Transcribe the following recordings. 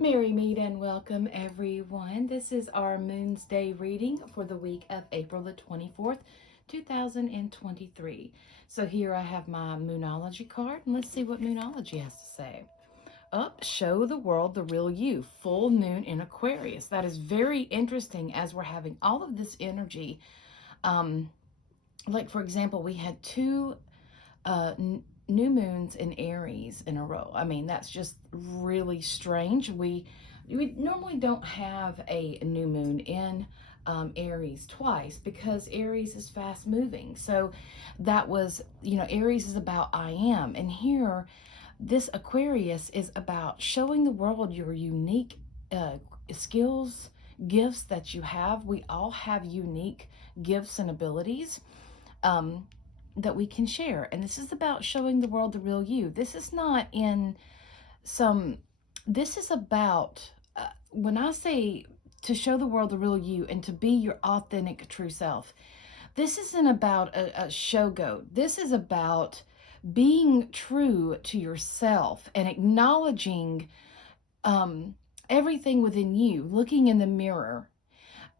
Merry meet and welcome everyone. This is our Moon's Day reading for the week of April the 24th, 2023. So here I have my Moonology card, and let's see what Moonology has to say. Up, show the world the real you, full moon in Aquarius. That is very interesting as we're having all of this energy. Like for example, we had two new moons in Aries in a row. I mean, that's just really strange. We normally don't have a new moon in Aries twice because Aries is fast moving. So that was, Aries is about I am. And here, this Aquarius is about showing the world your unique skills, gifts that you have. We all have unique gifts and abilities. That we can share. And this is about showing the world the real you. This is not in this is about, when I say to show the world the real you and to be your authentic true self, this isn't about a showgoat. This is about being true to yourself and acknowledging everything within you, looking in the mirror,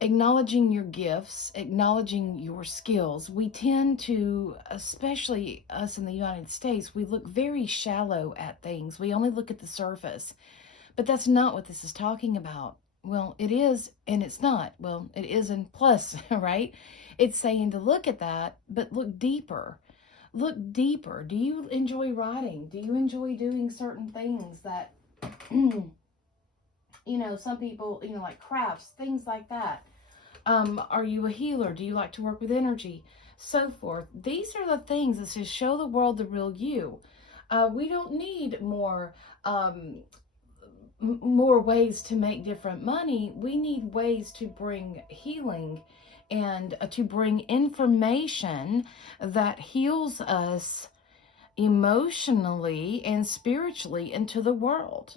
acknowledging your gifts, acknowledging your skills. We tend to, especially us in the United States, we look very shallow at things. We only look at the surface. But that's not what this is talking about. Well, it is and it's not. Well, it is and plus, right? It's saying to look at that, but look deeper. Look deeper. Do you enjoy writing? Do you enjoy doing certain things that, some people, like crafts, things like that? Are you a healer? Do you like to work with energy? So forth. These are the things that says show the world the real you. We don't need more ways to make different money. We need ways to bring healing and to bring information that heals us emotionally and spiritually into the world.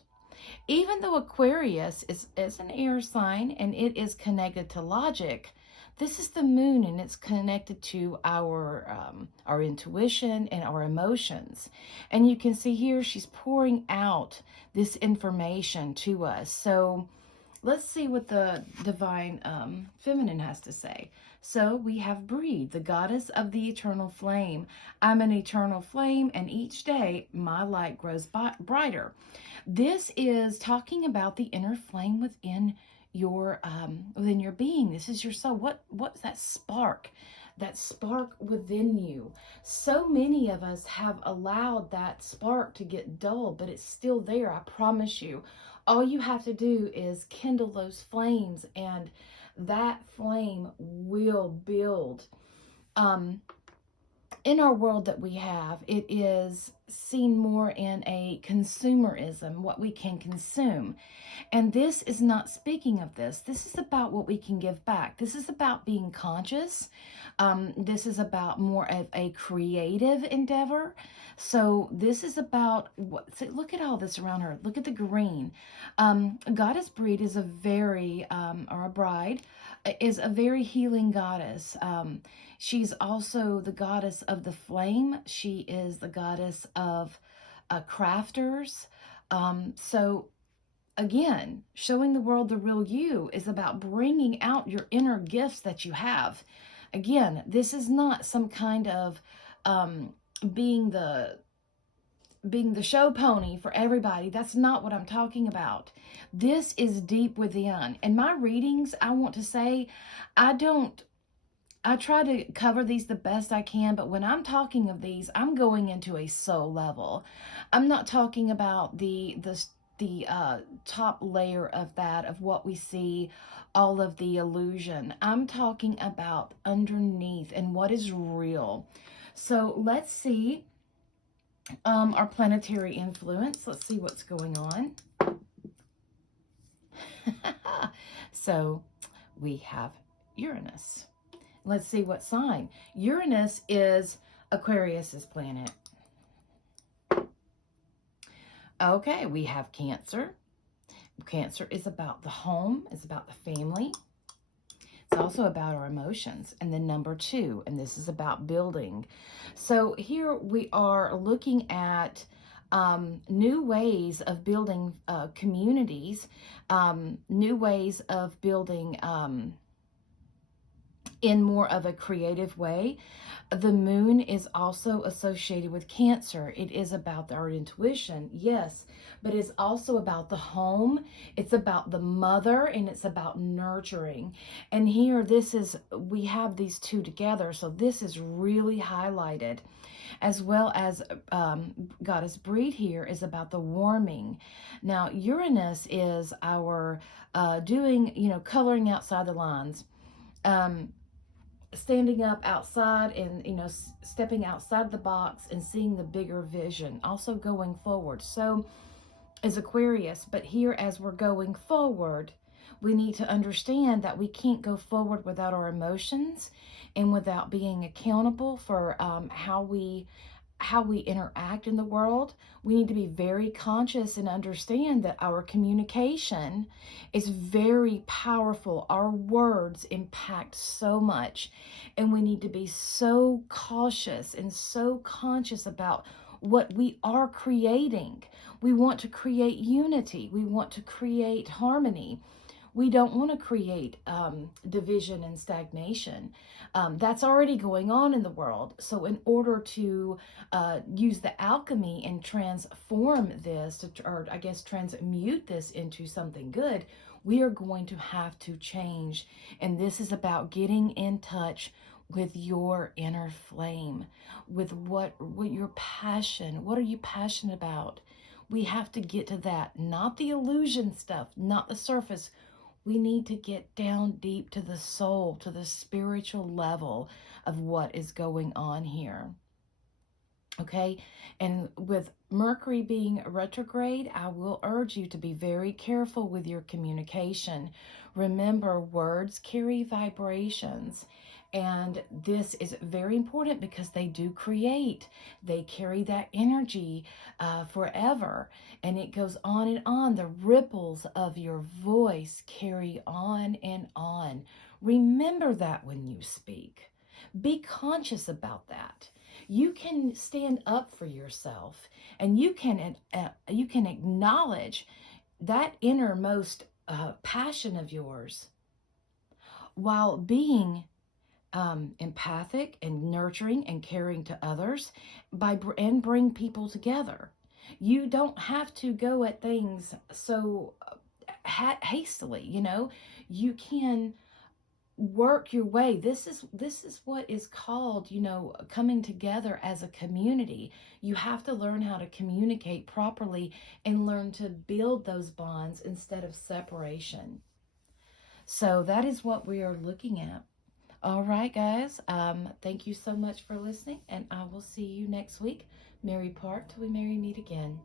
Even though Aquarius is an air sign and it is connected to logic, this is the moon and it's connected to our intuition and our emotions. And you can see here she's pouring out this information to us. So let's see what the divine feminine has to say. So we have Breed, the goddess of the eternal flame. I'm an eternal flame, and each day my light grows brighter. This is talking about the inner flame within your being. This is your soul. What's that spark? That spark within you. So many of us have allowed that spark to get dull, but it's still there. I promise you. All you have to do is kindle those flames, and that flame will build. In our world that we have, it is seen more in a consumerism, what we can consume. And this is not speaking of this. This is about what we can give back. This is about being conscious. This is about more of a creative endeavor. So this is about, look at all this around her. Look at the green. Goddess Breed is a very, or a bride, is a very healing goddess. She's also the goddess of the flame. She is the goddess of crafters. So again, showing the world the real you is about bringing out your inner gifts that you have. Again, this is not some kind of being the show pony for everybody. That's not what I'm talking about. This is deep within. In my readings, I want to say, I try to cover these the best I can, but when I'm talking of these, I'm going into a soul level. I'm not talking about the top layer of that, of what we see, all of the illusion. I'm talking about underneath and what is real. So let's see our planetary influence. Let's see what's going on. So we have Uranus. Let's see what sign. Uranus is Aquarius's planet. Okay, we have Cancer. Cancer is about the home, it's about the family. It's also about our emotions. And then number 2, and this is about building. So here we are looking at new ways of building communities, new ways of building in more of a creative way. The moon is also associated with Cancer. It is about our intuition, yes, but it's also about the home. It's about the mother, and it's about nurturing. And here, we have these two together, so this is really highlighted, as well as Goddess Breed here is about the warming. Now, Uranus is our coloring outside the lines. Standing up outside and stepping outside the box and seeing the bigger vision, also going forward. So is Aquarius, but here, as we're going forward, we need to understand that we can't go forward without our emotions and without being accountable for how we interact in the world. We need to be very conscious and understand that our communication is very powerful. Our words impact so much, and we need to be so cautious and so conscious about what we are creating. We want to create unity. We want to create harmony. We don't want to create division and stagnation. That's already going on in the world. So in order to use the alchemy and transform this, or I guess transmute this into something good, we are going to have to change. And this is about getting in touch with your inner flame, with what your passion, what are you passionate about? We have to get to that, not the illusion stuff, not the surface. We need to get down deep to the soul, to the spiritual level of what is going on here. Okay, and with Mercury being retrograde, I will urge you to be very careful with your communication. Remember, words carry vibrations, and this is very important because they do create. They carry that energy forever, and it goes on and on. The ripples of your voice carry on and on. Remember that when you speak. Be conscious about that. You can stand up for yourself, and you can acknowledge that innermost passion of yours while being empathic and nurturing and caring to others and bring people together. You don't have to go at things so hastily. You can work your way. This is what is called, coming together as a community. You have to learn how to communicate properly and learn to build those bonds instead of separation. So that is what we are looking at. All right, guys. Thank you so much for listening, and I will see you next week. Merry part till we merry meet again.